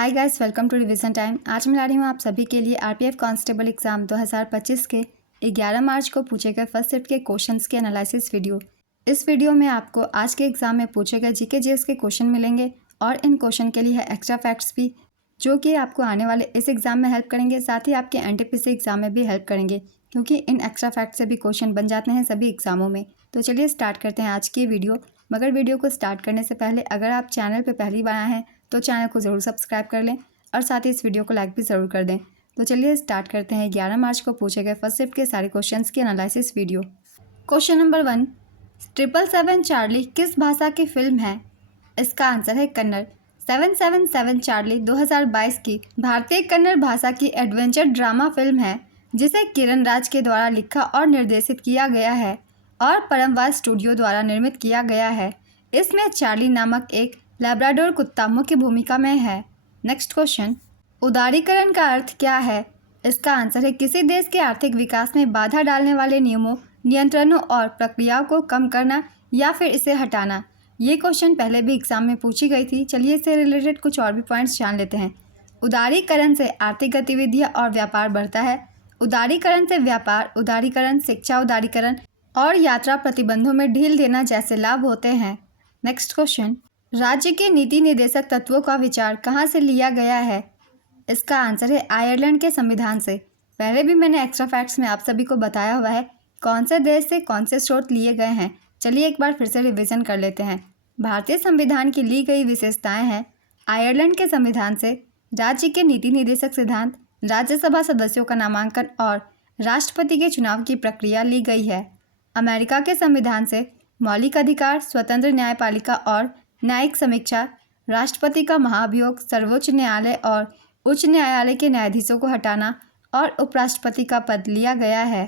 Hi guys, welcome to revision time. आज मैं ला रही हूँ आप सभी के लिए आरपीएफ कांस्टेबल एग्जाम 2025 के 11 मार्च को पूछे गए फर्स्ट शिफ्ट के क्वेश्चंस के एनालिसिस वीडियो। इस वीडियो में आपको आज के एग्जाम में पूछे गए जीके जीएस के क्वेश्चन मिलेंगे और इन क्वेश्चन के लिए है एक्स्ट्रा फैक्ट्स भी, जो कि आपको आने वाले इस एग्जाम में हेल्प करेंगे, साथ ही आपके एनटीपीसी एग्जाम में भी हेल्प करेंगे, क्योंकि इन एक्स्ट्रा फैक्ट से भी क्वेश्चन बन जाते हैं सभी एग्जामों में। तो चलिए स्टार्ट करते हैं आज की वीडियो। मगर वीडियो को स्टार्ट करने से पहले अगर आप चैनल पर पहली बार आए हैं तो चैनल को ज़रूर सब्सक्राइब कर लें और साथ ही इस वीडियो को लाइक भी ज़रूर कर दें। तो चलिए स्टार्ट करते हैं 11 मार्च को पूछे गए फर्स्ट शिफ्ट के सारे क्वेश्चंस की analysis video. Question number 1, 777 Charlie किस भाषा की फिल्म है? इसका आंसर है कन्नड़। 777 चार्ली 2022 की भारतीय कन्नड़ भाषा की एडवेंचर ड्रामा फिल्म है, जिसे किरण राज के द्वारा लिखा और निर्देशित किया गया है और परमवास स्टूडियो द्वारा निर्मित किया गया है। इसमें चार्ली नामक एक लैब्राडोर कुत्ता मुख्य भूमिका में है। नेक्स्ट क्वेश्चन, उदारीकरण का अर्थ क्या है? इसका आंसर है किसी देश के आर्थिक विकास में बाधा डालने वाले नियमों, नियंत्रणों और प्रक्रियाओं को कम करना या फिर इसे हटाना। ये क्वेश्चन पहले भी एग्जाम में पूछी गई थी। चलिए इससे रिलेटेड कुछ और भी पॉइंट्स जान लेते हैं। उदारीकरण से आर्थिक गतिविधियाँ और व्यापार बढ़ता है। उदारीकरण से व्यापार उदारीकरण, शिक्षा उदारीकरण और यात्रा प्रतिबंधों में ढील देना जैसे लाभ होते हैं। नेक्स्ट क्वेश्चन, राज्य के नीति निर्देशक तत्वों का विचार कहाँ से लिया गया है? इसका आंसर है आयरलैंड के संविधान से। पहले भी मैंने एक्स्ट्रा फैक्ट्स में आप सभी को बताया हुआ है कौन से देश से कौन से स्रोत लिए गए हैं। चलिए एक बार फिर से रिवीजन कर लेते हैं। भारतीय संविधान की ली गई विशेषताएं हैं आयरलैंड के संविधान से, राज्य के नीति निर्देशक सिद्धांत, राज्यसभा सदस्यों का नामांकन और राष्ट्रपति के चुनाव की प्रक्रिया ली गई है। अमेरिका के संविधान से मौलिक अधिकार, स्वतंत्र न्यायपालिका और न्यायिक समीक्षा, राष्ट्रपति का महाभियोग, सर्वोच्च न्यायालय और उच्च न्यायालय के न्यायाधीशों को हटाना और उपराष्ट्रपति का पद लिया गया है।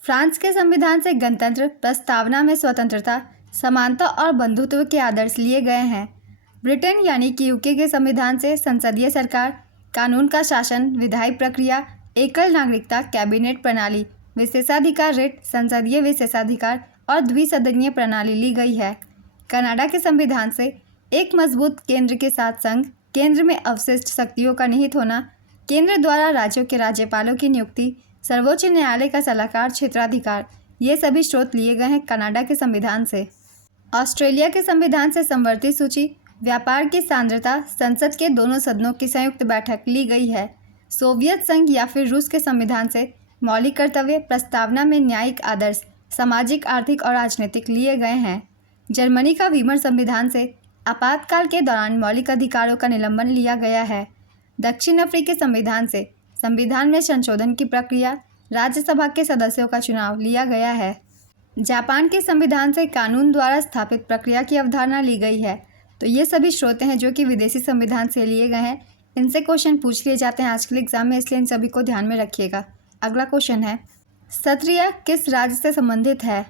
फ्रांस के संविधान से गणतंत्र, प्रस्तावना में स्वतंत्रता, समानता और बंधुत्व के आदर्श लिए गए हैं। ब्रिटेन यानी कि यूके के संविधान से संसदीय सरकार, कानून का शासन, विधायी प्रक्रिया, एकल नागरिकता, कैबिनेट प्रणाली, विशेषाधिकार रिट, संसदीय विशेषाधिकार और द्विसदनीय प्रणाली ली गई है। कनाडा के संविधान से एक मजबूत केंद्र के साथ संघ, केंद्र में अवशिष्ट शक्तियों का निहित होना, केंद्र द्वारा राज्यों के राज्यपालों की नियुक्ति, सर्वोच्च न्यायालय का सलाहकार क्षेत्राधिकार, ये सभी स्रोत लिए गए हैं कनाडा के संविधान से। ऑस्ट्रेलिया के संविधान से समवर्ती सूची, व्यापार की सांद्रता, संसद के दोनों सदनों की संयुक्त बैठक ली गई है। सोवियत संघ या फिर रूस के संविधान से मौलिक कर्तव्य, प्रस्तावना में न्यायिक आदर्श, सामाजिक, आर्थिक और राजनीतिक लिए गए हैं। जर्मनी का वीमर संविधान से आपातकाल के दौरान मौलिक अधिकारों का निलंबन लिया गया है। दक्षिण अफ्रीकी संविधान से संविधान में संशोधन की प्रक्रिया, राज्यसभा के सदस्यों का चुनाव लिया गया है। जापान के संविधान से कानून द्वारा स्थापित प्रक्रिया की अवधारणा ली गई है। तो ये सभी स्रोत हैं जो कि विदेशी संविधान से लिए गए हैं। इनसे क्वेश्चन पूछ लिए जाते हैं आज के एग्जाम में, इसलिए इन सभी को ध्यान में रखिएगा। अगला क्वेश्चन है, सत्रिया किस राज्य से संबंधित है?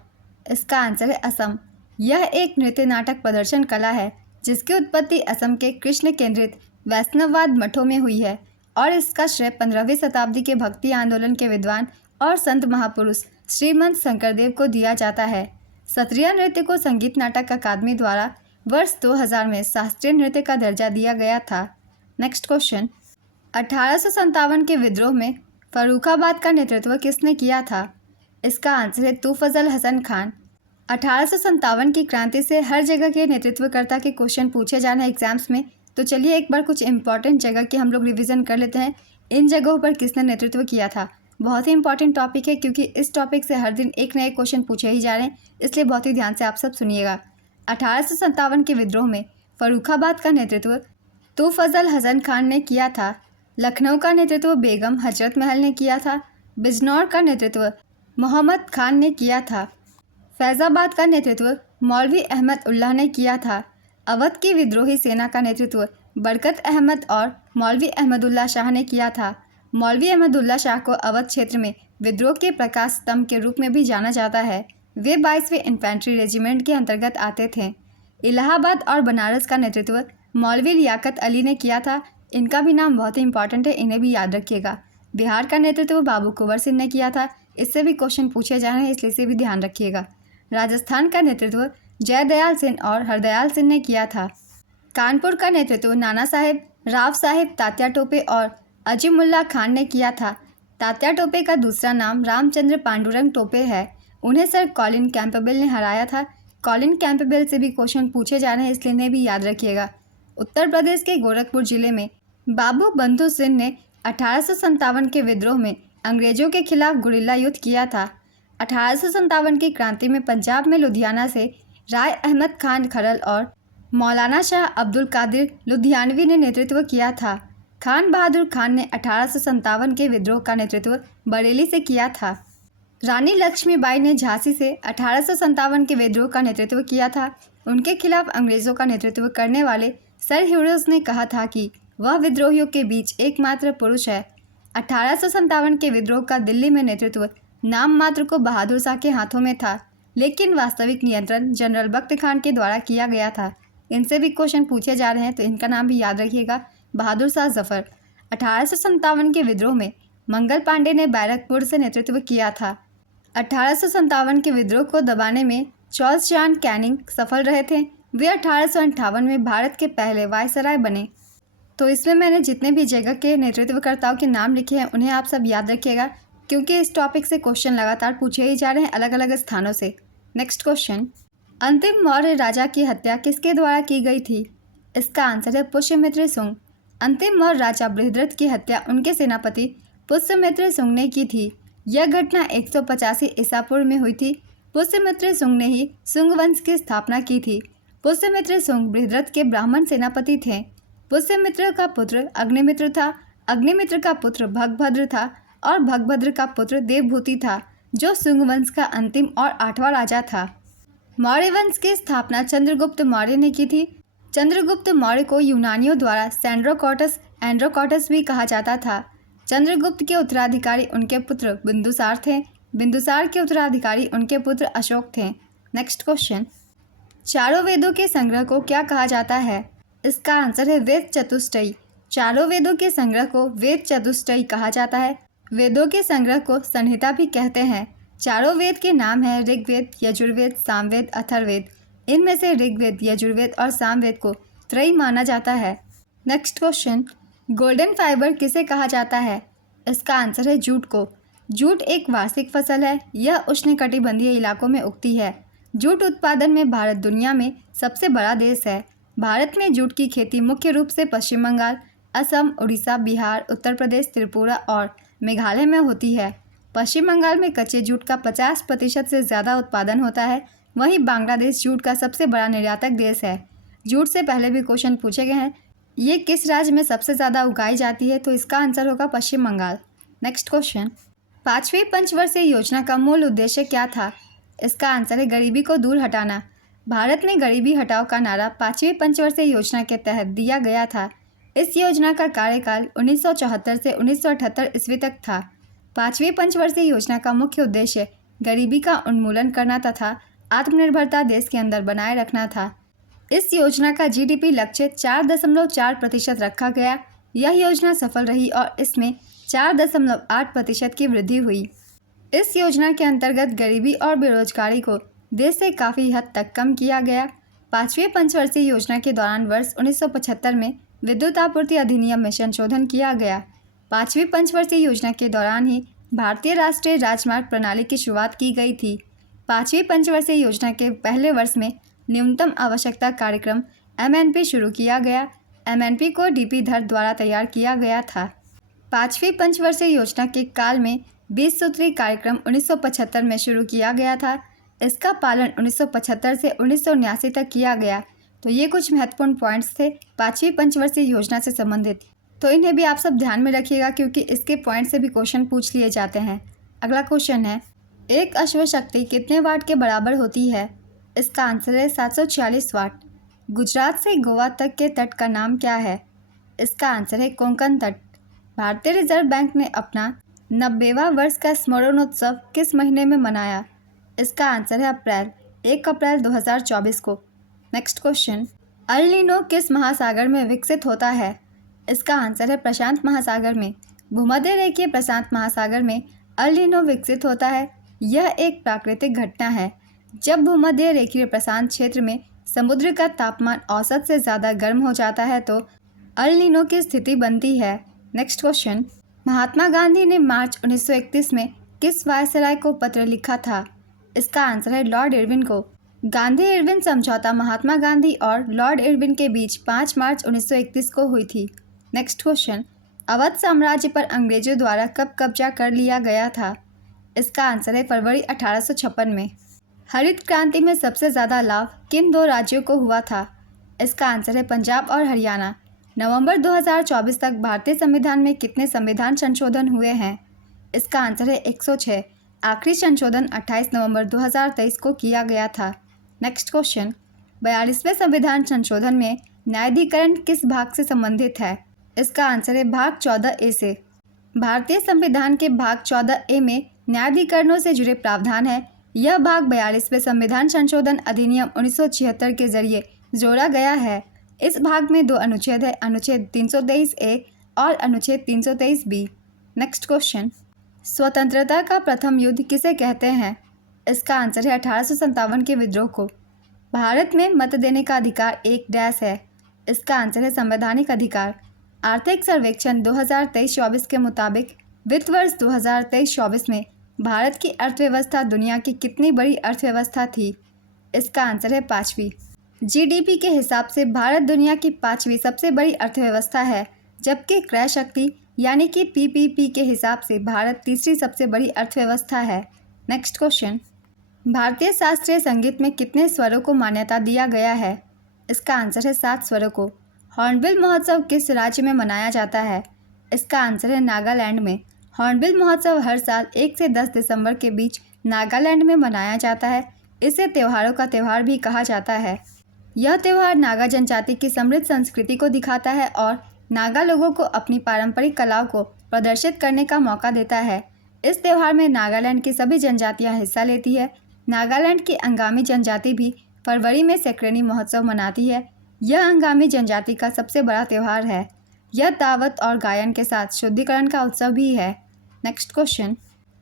इसका आंसर है असम। यह एक नृत्य नाटक प्रदर्शन कला है जिसकी उत्पत्ति असम के कृष्ण केंद्रित वैष्णववाद मठों में हुई है और इसका श्रेय 15वीं शताब्दी के भक्ति आंदोलन के विद्वान और संत महापुरुष श्रीमंत शंकरदेव को दिया जाता है। सत्रिया नृत्य को संगीत नाटक अकादमी द्वारा वर्ष 2000 में शास्त्रीय नृत्य का दर्जा दिया गया था। नेक्स्ट क्वेश्चन, 1857 के विद्रोह में फर्रुखाबाद का नेतृत्व किसने किया था? इसका आंसर है तुफजल हसन खान। 1857 की क्रांति से हर जगह के नेतृत्वकर्ता के क्वेश्चन पूछे जाने एग्जाम्स में। तो चलिए एक बार कुछ इंपॉर्टेंट जगह की हम लोग रिवीजन कर लेते हैं। इन जगहों पर किसने नेतृत्व किया था? बहुत ही इंपॉर्टेंट टॉपिक है, क्योंकि इस टॉपिक से हर दिन एक नए क्वेश्चन पूछे ही जा रहे हैं, इसलिए बहुत ही ध्यान से आप सब सुनिएगा। 1857 के विद्रोह में फर्रुखाबाद का नेतृत्व तुफजल हसन खान ने किया था। लखनऊ का नेतृत्व बेगम हजरत महल ने किया था। बिजनौर का नेतृत्व मोहम्मद खान ने किया था। फैज़ाबाद का नेतृत्व मौलवी अहमद उल्लाह ने किया था। अवध की विद्रोही सेना का नेतृत्व बरकत अहमद और मौलवी अहमदुल्ला शाह ने किया था। मौलवी अहमदुल्ला शाह को अवध क्षेत्र में विद्रोह के प्रकाश स्तंभ के रूप में भी जाना जाता है। वे 22वें इन्फेंट्री रेजिमेंट के अंतर्गत आते थे। इलाहाबाद और बनारस का नेतृत्व मौलवी लियाकत अली ने किया था। इनका भी नाम बहुत ही इंपॉर्टेंट है, इन्हें भी याद रखिएगा। बिहार का नेतृत्व बाबू कुंवर सिंह ने किया था। इससे भी क्वेश्चन पूछे जा रहे हैं, इसलिए इसे भी ध्यान रखिएगा। राजस्थान का नेतृत्व जयदयाल सिंह और हरदयाल सिंह ने किया था। कानपुर का नेतृत्व नाना साहेब राव साहिब तात्या टोपे और अजीमुल्ला खान ने किया था। तात्या टोपे का दूसरा नाम रामचंद्र पांडुरंग टोपे है। उन्हें सर कॉलिन कैंपबेल ने हराया था। कॉलिन कैंपबेल से भी क्वेश्चन पूछे जा रहे हैं, इसलिए इन्हें भी याद रखिएगा। उत्तर प्रदेश के गोरखपुर जिले में बाबू बंधु सिंह ने 1857 के विद्रोह में अंग्रेजों के खिलाफ गुरिल्ला युद्ध किया था। 1857 की क्रांति में पंजाब में लुधियाना से राय अहमद खान खरल और मौलाना शाह अब्दुल कादिर लुधियानवी ने नेतृत्व किया था। खान बहादुर खान ने 1857 के विद्रोह का नेतृत्व बरेली से किया था। रानी लक्ष्मीबाई ने झांसी से 1857 के विद्रोह का नेतृत्व किया था। उनके खिलाफ अंग्रेजों का नेतृत्व करने वाले सर ह्यूरोज ने कहा था कि वह विद्रोहियों के बीच एकमात्र पुरुष है। 1857 के विद्रोह का दिल्ली में नेतृत्व नाम मात्र को बहादुर शाह के हाथों में था, लेकिन वास्तविक नियंत्रण जनरल बख्त खान के द्वारा किया गया था। इनसे भी क्वेश्चन पूछे जा रहे हैं, तो इनका नाम भी याद रखिएगा, बहादुर शाह जफर। 1857 के विद्रोह में मंगल पांडे ने बैरकपुर से नेतृत्व किया था। 1857 के विद्रोह को दबाने में चार्ल्स जॉन कैनिंग सफल रहे थे। वे 1858 में भारत के पहले वायसराय बने। तो इसमें मैंने जितने भी जगह के नेतृत्वकर्ताओं के नाम लिखे हैं उन्हें आप सब याद रखिएगा, क्योंकि इस टॉपिक से क्वेश्चन लगातार पूछे ही जा रहे हैं अलग अलग स्थानों से। नेक्स्ट क्वेश्चन, अंतिम मौर्य राजा की हत्या किसके द्वारा की गई थी? इसका आंसर है पुष्यमित्र शुंग। अंतिम मौर्य राजा बृहद्रथ की हत्या उनके सेनापति पुष्यमित्र शुंग ने की थी। यह घटना 185 ईसा पूर्व में हुई थी। पुष्यमित्र शुंग ने ही शुंग वंश की स्थापना की थी। पुष्यमित्र शुंग बृहद्रथ के ब्राह्मण सेनापति थे। पुष्यमित्र का पुत्र अग्निमित्र था। अग्निमित्र का पुत्र भगभद्र था और भगभद्र का पुत्र देवभूति था, जो शुंग वंश का अंतिम और 8वां राजा था। मौर्य वंश की स्थापना चंद्रगुप्त मौर्य ने की थी। चंद्रगुप्त मौर्य को यूनानियों द्वारा सैंड्रोकॉटस एंड्रोकॉटस भी कहा जाता था। चंद्रगुप्त के उत्तराधिकारी उनके पुत्र बिंदुसार थे। बिंदुसार के उत्तराधिकारी उनके पुत्र अशोक थे। नेक्स्ट क्वेश्चन, चारों वेदों के संग्रह को क्या कहा जाता है? इसका आंसर है वेद चतुष्टयी। चारों वेदों के संग्रह को वेद चतुष्टयी कहा जाता है। वेदों के संग्रह को संहिता भी कहते हैं। चारों वेद के नाम हैं ऋग्वेद, यजुर्वेद, सामवेद, अथर्ववेद। इनमें से ऋग्वेद, यजुर्वेद और सामवेद को त्रयी माना जाता है। नेक्स्ट क्वेश्चन, गोल्डन फाइबर किसे कहा जाता है? इसका आंसर है जूट को। जूट एक वार्षिक फसल है। यह उष्णकटिबंधीय इलाकों में उगती है। जूट उत्पादन में भारत दुनिया में सबसे बड़ा देश है। भारत में जूट की खेती मुख्य रूप से पश्चिम बंगाल, असम, उड़ीसा, बिहार, उत्तर प्रदेश, त्रिपुरा और मेघालय में होती है। पश्चिम बंगाल में कच्चे जूट का 50% से ज़्यादा उत्पादन होता है। वहीं बांग्लादेश जूट का सबसे बड़ा निर्यातक देश है। जूट से पहले भी क्वेश्चन पूछे गए हैं। ये किस राज्य में सबसे ज़्यादा उगाई जाती है? तो इसका आंसर होगा पश्चिम बंगाल। नेक्स्ट क्वेश्चन, 5वीं पंचवर्षीय योजना का मूल उद्देश्य क्या था? इसका आंसर है गरीबी को दूर हटाना। भारत में गरीबी हटाओ का नारा 5वीं पंचवर्षीय योजना के तहत दिया गया था। इस योजना का कार्यकाल 1974 से 1978 ईस्वी तक था। 5वीं पंचवर्षीय योजना का मुख्य उद्देश्य गरीबी का उन्मूलन करना तथा आत्मनिर्भरता देश के अंदर बनाए रखना था। इस योजना का जीडीपी लक्ष्य 4.4% रखा गया। यह योजना सफल रही और इसमें 4.8% की वृद्धि हुई। इस योजना के अंतर्गत गरीबी और बेरोजगारी को देश से काफ़ी हद तक कम किया गया। 5वीं पंचवर्षीय योजना के दौरान वर्ष 1975 में विद्युत आपूर्ति अधिनियम में संशोधन किया गया। 5वीं पंचवर्षीय योजना के दौरान ही भारतीय राष्ट्रीय राजमार्ग प्रणाली की शुरुआत की गई थी। 5वीं पंचवर्षीय योजना के पहले वर्ष में न्यूनतम आवश्यकता कार्यक्रम MNP शुरू किया गया। MNP को DP धर द्वारा तैयार किया गया था। 5वीं पंचवर्षीय योजना के काल में 20 सूत्री कार्यक्रम 1975 में शुरू किया गया था। इसका पालन 1975 से 1979 तक किया गया। तो ये कुछ महत्वपूर्ण पॉइंट्स थे 5वीं पंचवर्षीय योजना से संबंधित। तो इन्हें भी आप सब ध्यान में रखिएगा, क्योंकि इसके पॉइंट से भी क्वेश्चन पूछ लिए जाते हैं। अगला क्वेश्चन है, एक अश्व शक्ति कितने वाट के बराबर होती है? इसका आंसर है 746 वाट। गुजरात से गोवा तक के तट का नाम क्या है? इसका आंसर है कोंकण तट। भारतीय रिजर्व बैंक ने अपना 90वां वर्ष का स्मरणोत्सव किस महीने में मनाया? इसका आंसर है अप्रैल, 1 अप्रैल 2024 को। नेक्स्ट क्वेश्चन, अल नीनो किस महासागर में विकसित होता है? इसका आंसर है प्रशांत महासागर में। भूमध्य रेखीय प्रशांत महासागर में अल नीनो विकसित होता है। यह एक प्राकृतिक घटना है। जब भूमध्य रेखीय प्रशांत क्षेत्र में समुद्र का तापमान औसत से ज़्यादा गर्म हो जाता है तो अल नीनो की स्थिति बनती है? नेक्स्ट क्वेश्चन, महात्मा गांधी ने मार्च 1931 में किस वायसराय को पत्र लिखा था? इसका आंसर है लॉर्ड इरविन को। गांधी इरविन समझौता महात्मा गांधी और लॉर्ड इरविन के बीच 5 मार्च 1931 को हुई थी। नेक्स्ट क्वेश्चन, अवध साम्राज्य पर अंग्रेजों द्वारा कब कब्जा कर लिया गया था? इसका आंसर है फरवरी 1856 में। हरित क्रांति में सबसे ज़्यादा लाभ किन 2 राज्यों को हुआ था? इसका आंसर है पंजाब और हरियाणा। नवंबर 2024 तक भारतीय संविधान में कितने संविधान संशोधन हुए हैं? इसका आंसर है 106। आखिरी संशोधन 28 नवंबर 2023 को किया गया था। नेक्स्ट क्वेश्चन, 42वें संविधान संशोधन में न्यायाधिकरण किस भाग से संबंधित है? इसका आंसर है भाग 14A से। भारतीय संविधान के भाग 14A में न्यायाधिकरणों से जुड़े प्रावधान है। यह भाग 42वें संविधान संशोधन अधिनियम 1976 के जरिए जोड़ा गया है। इस भाग में 2 अनुच्छेद है, अनुच्छेद 323A और अनुच्छेद 323B। नेक्स्ट क्वेश्चन, स्वतंत्रता का प्रथम युद्ध किसे कहते हैं? इसका आंसर है 1857 के विद्रोह को। भारत में मत देने का अधिकार एक डैश है। इसका आंसर है संवैधानिक अधिकार। आर्थिक सर्वेक्षण 2023-24 के मुताबिक वित्त वर्ष 2023-24 में भारत की अर्थव्यवस्था दुनिया की कितनी बड़ी अर्थव्यवस्था थी? इसका आंसर है 5वीं। जीडीपी के हिसाब से भारत दुनिया की 5वीं सबसे बड़ी अर्थव्यवस्था है, जबकि क्रय शक्ति यानी कि पीपीपी के हिसाब से भारत 3री सबसे बड़ी अर्थव्यवस्था है। नेक्स्ट क्वेश्चन, भारतीय शास्त्रीय संगीत में कितने स्वरों को मान्यता दिया गया है? इसका आंसर है 7 स्वरों को। हॉर्नबिल महोत्सव किस राज्य में मनाया जाता है? इसका आंसर है नागालैंड में। हॉर्नबिल महोत्सव हर साल 1 से 10 दिसंबर के बीच नागालैंड में मनाया जाता है। इसे त्योहारों का त्यौहार भी कहा जाता है। यह त्यौहार नागा जनजाति की समृद्ध संस्कृति को दिखाता है और नागा लोगों को अपनी पारंपरिक कलाओं को प्रदर्शित करने का मौका देता है। इस त्यौहार में नागालैंड की सभी जनजातियां हिस्सा लेती है। नागालैंड की अंगामी जनजाति भी फरवरी में सेक्रेनी महोत्सव मनाती है। यह अंगामी जनजाति का सबसे बड़ा त्यौहार है। यह दावत और गायन के साथ शुद्धिकरण का उत्सव भी है। नेक्स्ट क्वेश्चन,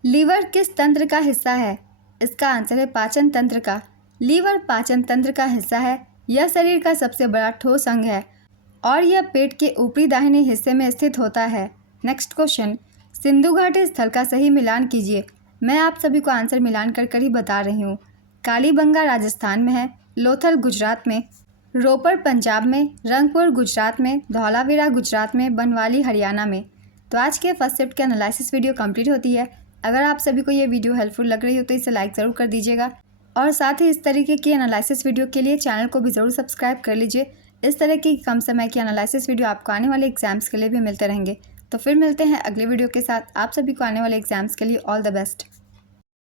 लीवर किस तंत्र का हिस्सा है? इसका आंसर है पाचन तंत्र का। लीवर पाचन तंत्र का हिस्सा है। यह शरीर का सबसे बड़ा ठोस अंग है और यह पेट के ऊपरी दाहिने हिस्से में स्थित होता है। नेक्स्ट क्वेश्चन, सिंधु घाटी स्थल का सही मिलान कीजिए। मैं आप सभी को आंसर मिलान कर ही बता रही हूँ। कालीबंगा राजस्थान में है, लोथल गुजरात में, रोपड़ पंजाब में, रंगपुर गुजरात में, धौलावीरा गुजरात में, बनवाली हरियाणा में। तो आज के फर्स्ट शिफ्ट के एनालिसिस वीडियो कंप्लीट होती है। अगर आप सभी को ये वीडियो हेल्पफुल लग रही हो तो इसे लाइक ज़रूर कर दीजिएगा और साथ ही इस तरीके की एनालिसिस वीडियो के लिए चैनल को भी ज़रूर सब्सक्राइब कर लीजिए। इस तरह की कम समय की एनालिसिस वीडियो आपको आने वाले एग्जाम्स के लिए भी मिलते रहेंगे। तो फिर मिलते हैं अगले वीडियो के साथ। आप सभी को आने वाले एग्जाम्स के लिए ऑल द बेस्ट।